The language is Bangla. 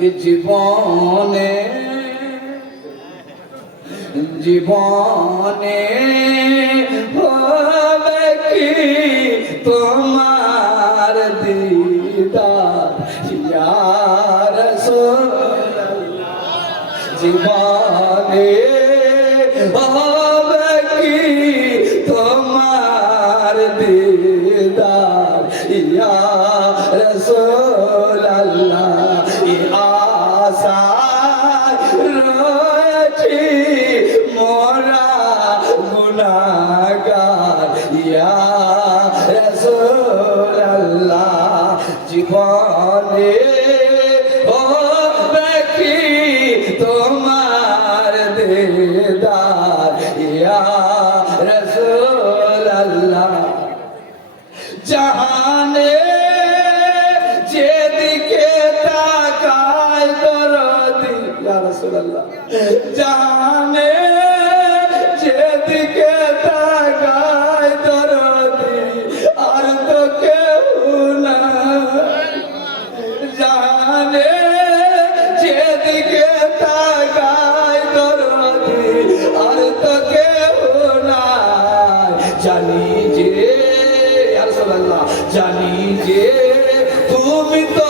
জীবনে। জীবনে হবে কি তোমার দিদার? ইয়ার জীবনে হবে কি তোমার দিদার? ইয়া রসুল ই আশা রয়েছি মোরা গুনাগার ইয়া রসুল আল্লাহ জীবনে হবে কি তোমার দিদার। ইয়া রসুল আল্লাহ জাহানে ইয়া রাসূলুল্লাহ। জাহানে যেদিকে তাকাই দরদি, আর তো কেউ না। জাহানে যেদিকে তাকাই দরদি, আর তো কেউ জানি যে তুমি তো